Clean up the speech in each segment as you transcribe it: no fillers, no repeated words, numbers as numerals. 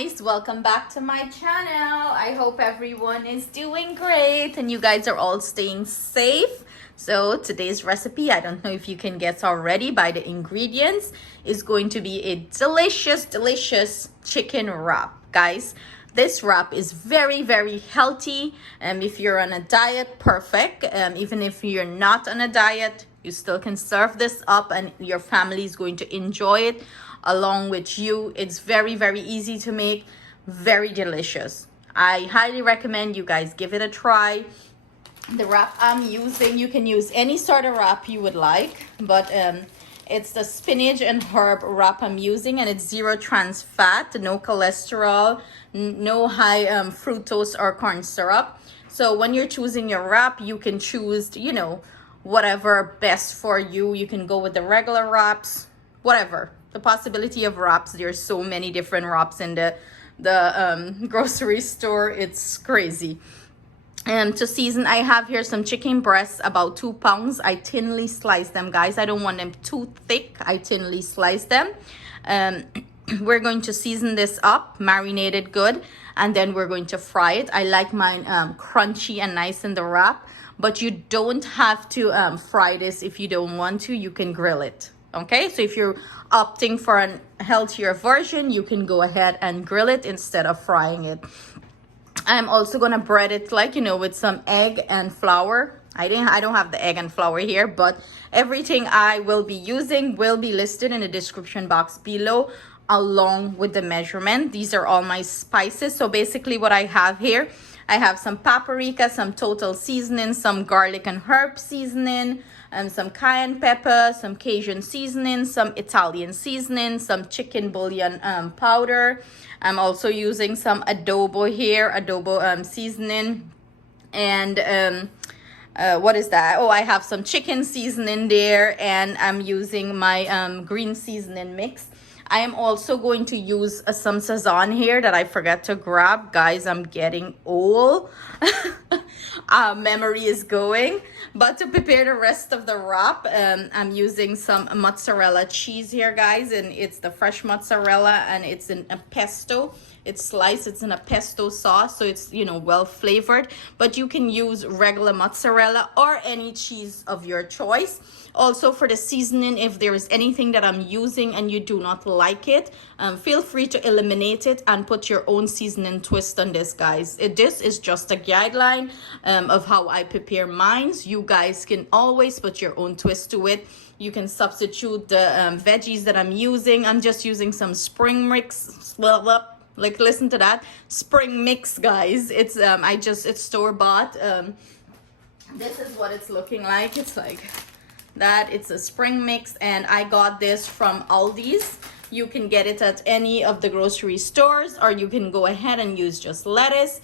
guys, welcome back to my channel. I hope everyone is doing great and you guys are all staying safe. So today's recipe, I don't know if you can guess already by the ingredients, is going to be a delicious chicken wrap. Guys, this wrap is very healthy. If you're on a diet, perfect. Even if you're not on a diet, you still can serve this up and your family is going to enjoy it along with you. It's very easy to make, very delicious. I highly recommend you guys give it a try. The wrap I'm using, you can use any sort of wrap you would like, but it's the spinach and herb wrap I'm using, and it's 0 trans fat, no cholesterol, no high fructose or corn syrup. So when you're choosing your wrap, you can choose, you know, whatever best for you. You can go with the regular wraps, whatever. The possibility of wraps, there's so many different wraps in the grocery store. It's crazy. To season, I have here some chicken breasts, about 2 pounds. I thinly slice them, guys. I don't want them too thick. I thinly slice them. We're going to season this up, marinate it good, and then we're going to fry it. I like mine crunchy and nice in the wrap, but you don't have to fry this if you don't want to. You can grill it. Okay, so if you're opting for an healthier version, you can go ahead and grill it instead of frying it. I'm also gonna bread it, like, you know, with some egg and flour. I don't have the egg and flour here, but everything I will be using will be listed in the description box below along with the measurement. These are all my spices. So basically what I have here, I have some paprika, some total seasoning, some garlic and herb seasoning, some cayenne pepper, some Cajun seasoning, some Italian seasoning, some chicken bullion powder. I'm also using some adobo here, adobo seasoning. And what is that? Oh, I have some chicken seasoning there, and I'm using my green seasoning mix. I am also going to use some sazon here that I forgot to grab. Guys, I'm getting old. Memory is going. But to prepare the rest of the wrap, I'm using some mozzarella cheese here, guys. And it's the fresh mozzarella, and it's in a pesto. It's sliced, it's in a pesto sauce, so it's, you know, well flavored. But you can use regular mozzarella or any cheese of your choice. Also, for the seasoning, if there is anything that I'm using and you do not like it, feel free to eliminate it and put your own seasoning twist on this, guys. This is just a guideline of how I prepare mine. You guys can always put your own twist to it. You can substitute the veggies that I'm using. I'm just using some spring mix. Like, listen to that, spring mix, guys. It's it's store-bought. This is what it's looking like. It's like that. It's a spring mix, and I got this from Aldi's. You can get it at any of the grocery stores, or you can go ahead and use just lettuce,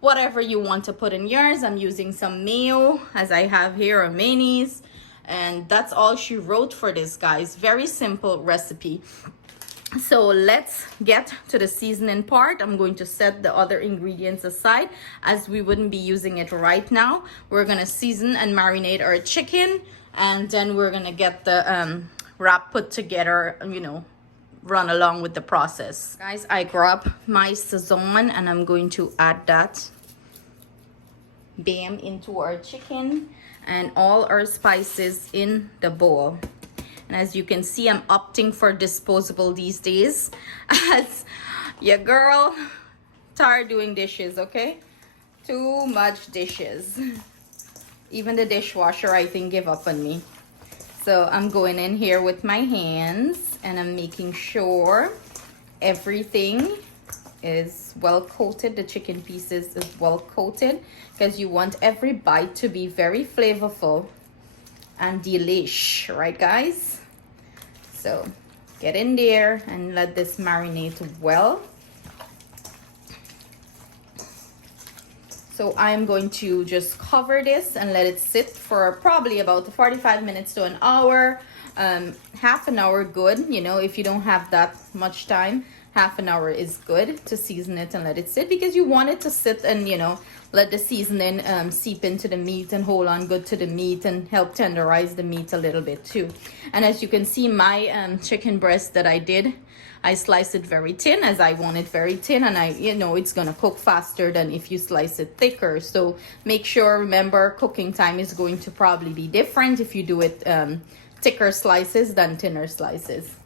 whatever you want to put in yours. I'm using some mayo, as I have here, or mayonnaise, and that's all she wrote for this, guys. Very simple recipe. So let's get to the seasoning part. I'm going to set the other ingredients aside, as we wouldn't be using it right now. We're gonna season and marinate our chicken, and then we're gonna get the wrap put together, you know, run along with the process. Guys, I grab my sazon and I'm going to add that, bam, into our chicken and all our spices in the bowl. And as you can see, I'm opting for disposable these days, as your girl tired doing dishes, okay? Too much dishes. Even the dishwasher, I think, give up on me. So I'm going in here with my hands and I'm making sure everything is well coated. The chicken pieces is well coated, because you want every bite to be very flavorful and delish, right, guys? So get in there and let this marinate well. So I'm going to just cover this and let it sit for probably about 45 minutes to an hour. Half an hour good, you know, if you don't have that much time, half an hour is good to season it and let it sit, because you want it to sit and, you know, let the seasoning seep into the meat and hold on good to the meat and help tenderize the meat a little bit too. And as you can see, my chicken breast that I did, I slice it very thin, as I want it very thin, and you know, it's gonna cook faster than if you slice it thicker. So make sure, remember, cooking time is going to probably be different if you do it thicker slices than thinner slices.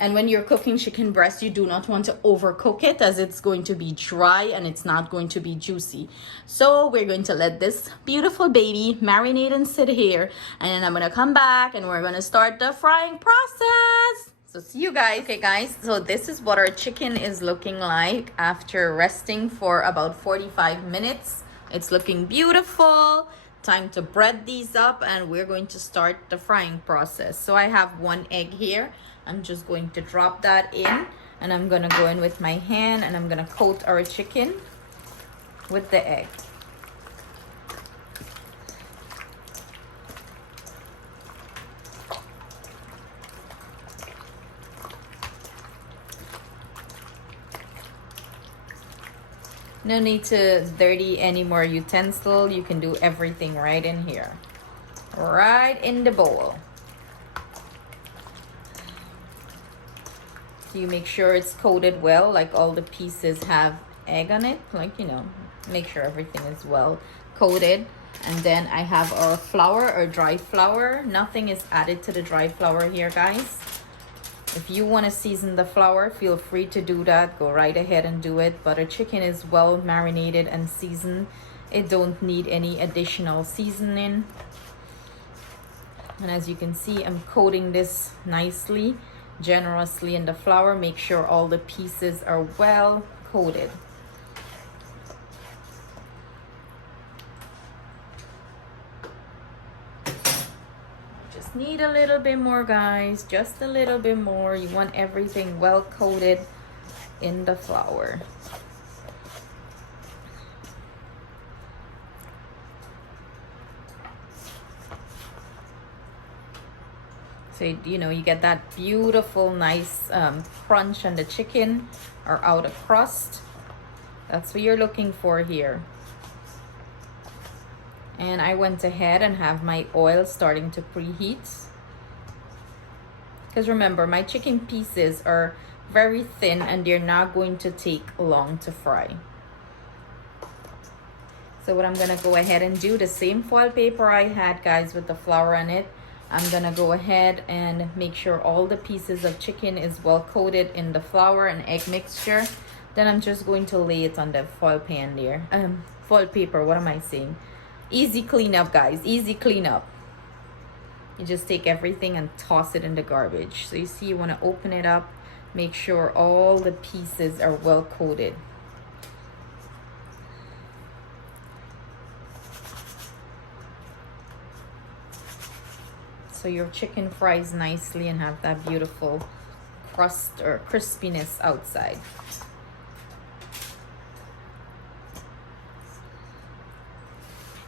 And when you're cooking chicken breast, you do not want to overcook it, as it's going to be dry and it's not going to be juicy. So we're going to let this beautiful baby marinate and sit here. And then I'm going to come back and we're going to start the frying process. So see you guys. Okay guys, so this is what our chicken is looking like after resting for about 45 minutes. It's looking beautiful. Time to bread these up and we're going to start the frying process. So I have 1 egg here. I'm just going to drop that in, and I'm gonna go in with my hand and I'm gonna coat our chicken with the egg. No need to dirty any more utensil. You can do everything right in here, right in the bowl. So you make sure it's coated well, like all the pieces have egg on it, like, you know, make sure everything is well coated. And then I have our flour or dry flour. Nothing is added to the dry flour here, guys. If you want to season the flour, feel free to do that. Go right ahead and do it. But our chicken is well marinated and seasoned. It don't need any additional seasoning. And as you can see, I'm coating this nicely, generously in the flour. Make sure all the pieces are well coated. Just need a little bit more, guys, just a little bit more. You want everything well coated in the flour. So, you know, you get that beautiful, nice crunch on the chicken or outer crust. That's what you're looking for here. And I went ahead and have my oil starting to preheat. Because remember, my chicken pieces are very thin and they're not going to take long to fry. So what I'm going to go ahead and do, the same foil paper I had, guys, with the flour on it, I'm gonna go ahead and make sure all the pieces of chicken is well coated in the flour and egg mixture. Then I'm just going to lay it on the foil pan there. Foil paper, what am I saying? Easy cleanup, guys, easy cleanup. You just take everything and toss it in the garbage. So you see, you wanna open it up, make sure all the pieces are well coated. So your chicken fries nicely and have that beautiful crust or crispiness outside.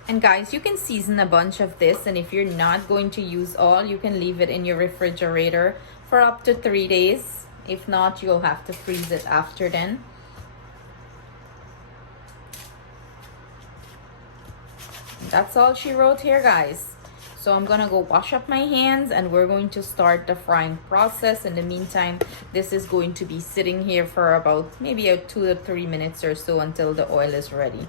And guys, you can season a bunch of this, and if you're not going to use all, you can leave it in your refrigerator for up to 3 days. If not, you'll have to freeze it after then. That's all she wrote here, guys. So I'm gonna go wash up my hands and we're going to start the frying process. In the meantime, this is going to be sitting here for about maybe 2 to 3 minutes or so until the oil is ready.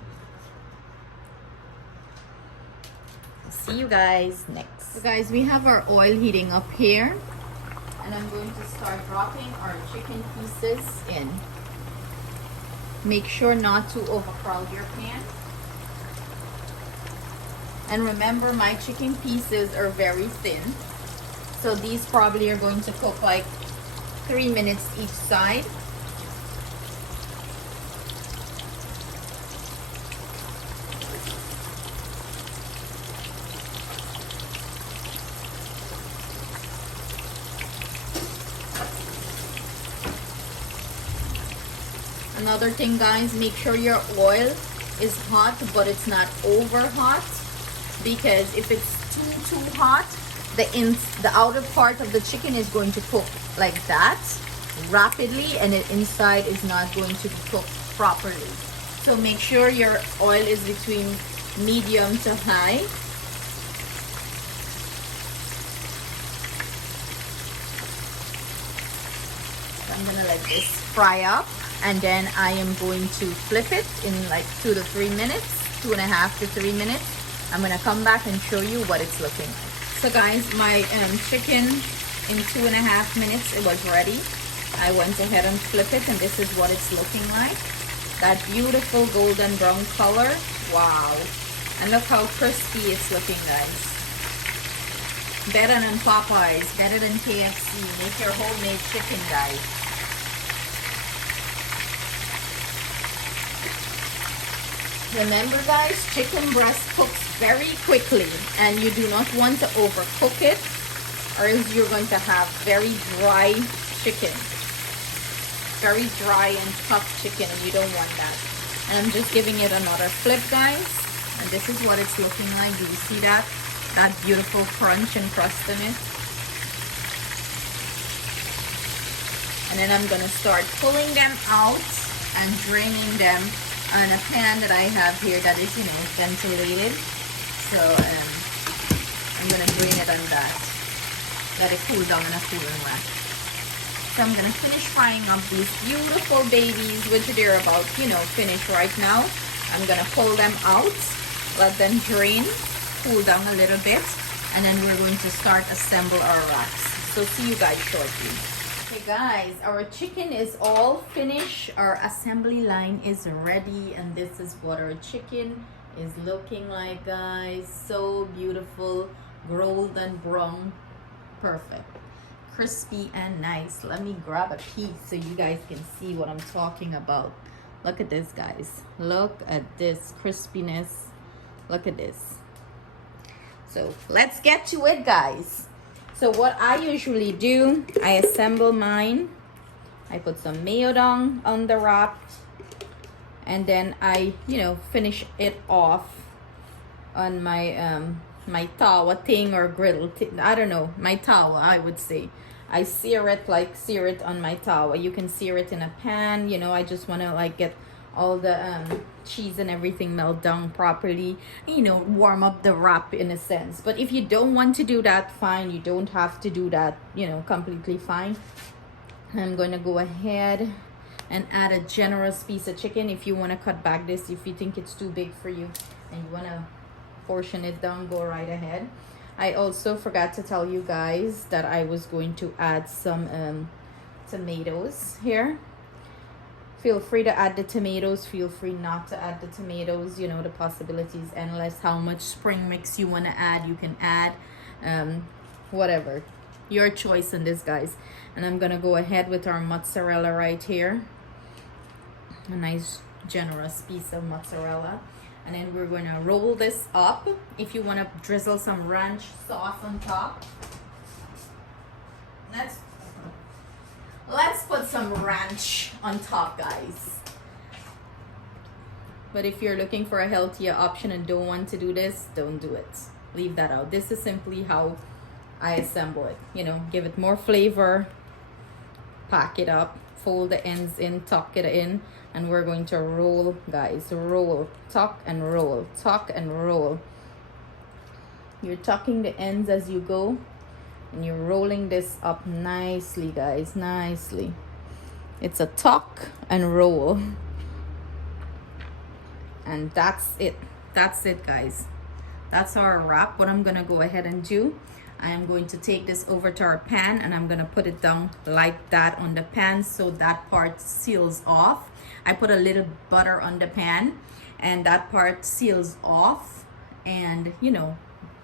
See you guys next. So guys, we have our oil heating up here, and I'm going to start dropping our chicken pieces in. Make sure not to overcrowd your pan. And remember, my chicken pieces are very thin, so these probably are going to cook like 3 minutes each side. Another thing, guys, make sure your oil is hot, but it's not over hot. Because if it's too hot, the outer part of the chicken is going to cook like that rapidly, and the inside is not going to cook properly. So make sure your oil is between medium to high. So I'm gonna let this fry up, and then I am going to flip it in like 2 to 3 minutes, 2.5 to 3 minutes. I'm gonna come back and show you what it's looking like. So guys, my chicken in 2.5 minutes, it was ready. I went ahead and flipped it, and this is what it's looking like. That beautiful golden brown color. Wow. And look how crispy it's looking, guys. Better than Popeyes, better than KFC. Make your homemade chicken, guys. Remember, guys, chicken breast cooks very quickly, and you do not want to overcook it, or else you're going to have very dry chicken. Very dry and tough chicken, and you don't want that. And I'm just giving it another flip, guys, and this is what it's looking like. Do you see that beautiful crunch and crust in it? And then I'm gonna start pulling them out and draining them on a pan that I have here that is, you know, ventilated. So I'm gonna drain it on that. Let it cool down in a cooling rack. So I'm gonna finish frying up these beautiful babies, which they're about, you know, finished right now. I'm gonna pull them out, let them drain, cool down a little bit, and then we're going to start assemble our racks. So see you guys shortly. Okay guys, our chicken is all finished. Our assembly line is ready, and this is what our chicken is looking like, guys. So beautiful, golden brown, perfect. Crispy and nice. Let me grab a piece so you guys can see what I'm talking about. Look at this, guys. Look at this crispiness. Look at this. So let's get to it, guys. So what I usually do, I assemble mine. I put some mayo down on the wrap, and then I, you know, finish it off on my my tawa thing or griddle. I don't know, my tawa, I would say. I sear it on my tawa. You can sear it in a pan. You know, I just want to like get all the cheese and everything melt down properly, you know, warm up the wrap in a sense. But if you don't want to do that, fine, you don't have to do that, you know, completely fine. I'm going to go ahead and add a generous piece of chicken. If you want to cut back this, if you think it's too big for you and you want to portion it down, go right ahead. I also forgot to tell you guys that I was going to add some tomatoes here. Feel free to add the tomatoes, feel free not to add the tomatoes. You know, the possibilities endless. How much spring mix you want to add, you can add, whatever, your choice in this, guys. And I'm gonna go ahead with our mozzarella right here, a nice generous piece of mozzarella. And then we're gonna roll this up. If you want to drizzle some ranch sauce on top, let's put some ranch on top, guys. But if you're looking for a healthier option and don't want to do this, don't do it. Leave that out. This is simply how I assemble it. You know, give it more flavor, pack it up, fold the ends in, tuck it in, and we're going to roll, guys. Roll, tuck and roll, tuck and roll. You're tucking the ends as you go, and you're rolling this up nicely, guys, nicely. It's a tuck and roll. And that's it. That's it, guys. That's our wrap. What I'm gonna go ahead and do, I am going to take this over to our pan, and I'm gonna put it down like that on the pan so that part seals off. I put a little butter on the pan, and that part seals off, and you know,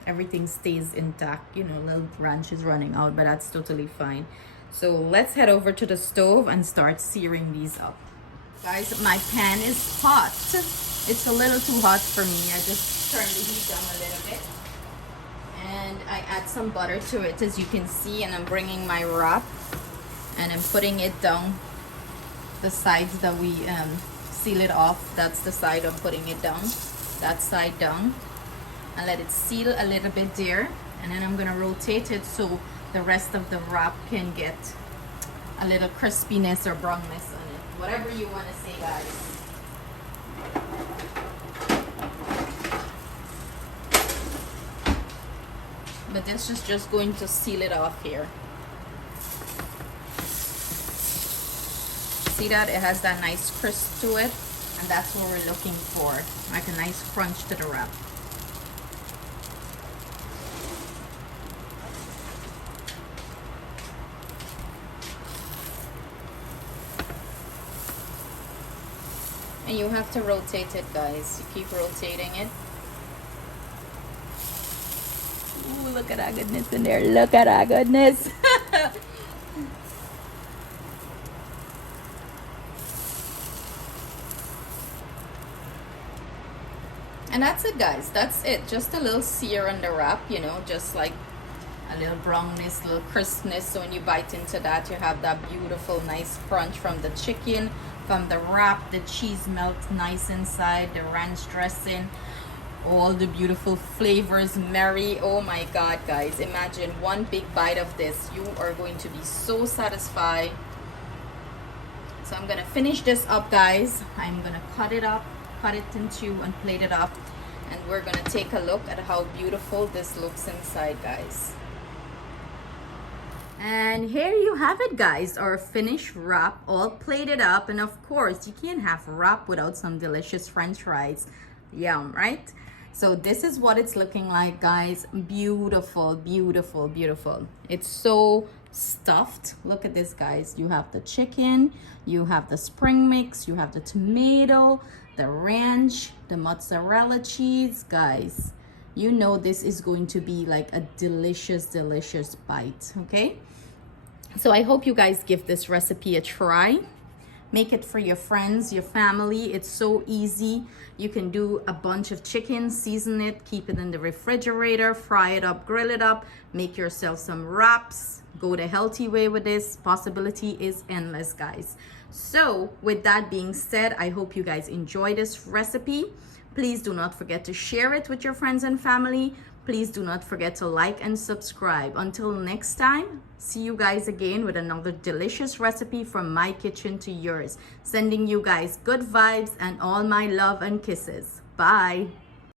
everything stays intact. You know, little ranch is running out, but that's totally fine. So let's head over to the stove and start searing these up. Guys, my pan is hot. It's a little too hot for me. I just turned the heat down a little bit, and I add some butter to it, as you can see, and I'm bringing my wrap and I'm putting it down the sides that we seal it off. That's the side I'm putting it down, that side down, and let it seal a little bit there. And then I'm gonna rotate it so the rest of the wrap can get a little crispiness or brownness on it. Whatever you wanna say, guys. But this is just going to seal it off here. See that? It has that nice crisp to it, and that's what we're looking for, like a nice crunch to the wrap. And you have to rotate it, guys. You keep rotating it. Ooh, look at that goodness in there. Look at that goodness. And that's it, guys. That's it. Just a little sear on the wrap, you know, just like a little brownness, little crispness. So when you bite into that, you have that beautiful, nice crunch from the chicken, from the wrap. The cheese melts nice inside, the ranch dressing, all the beautiful flavors marry. Oh my God, guys. Imagine one big bite of this. You are going to be so satisfied. So I'm going to finish this up, guys. I'm going to cut it up, cut it in two and plate it up, and we're gonna take a look at how beautiful this looks inside, guys. And here you have it, guys, our finished wrap all plated up. And of course you can't have wrap without some delicious french fries. Yum, right? So this is what it's looking like, guys. Beautiful, beautiful, beautiful. It's so stuffed. Look at this, guys. You have the chicken, you have the spring mix, you have the tomato, the ranch, the mozzarella cheese. Guys, you know this is going to be like a delicious, delicious bite. Okay, so I hope you guys give this recipe a try. Make it for your friends, your family. It's so easy. You can do a bunch of chicken, season it, keep it in the refrigerator, fry it up, grill it up, make yourself some wraps. Go the healthy way with this. Possibility is endless, guys. So with that being said, I hope you guys enjoy this recipe. Please do not forget to share it with your friends and family. Please do not forget to like and subscribe. Until next time, see you guys again with another delicious recipe from my kitchen to yours. Sending you guys good vibes and all my love and kisses. Bye.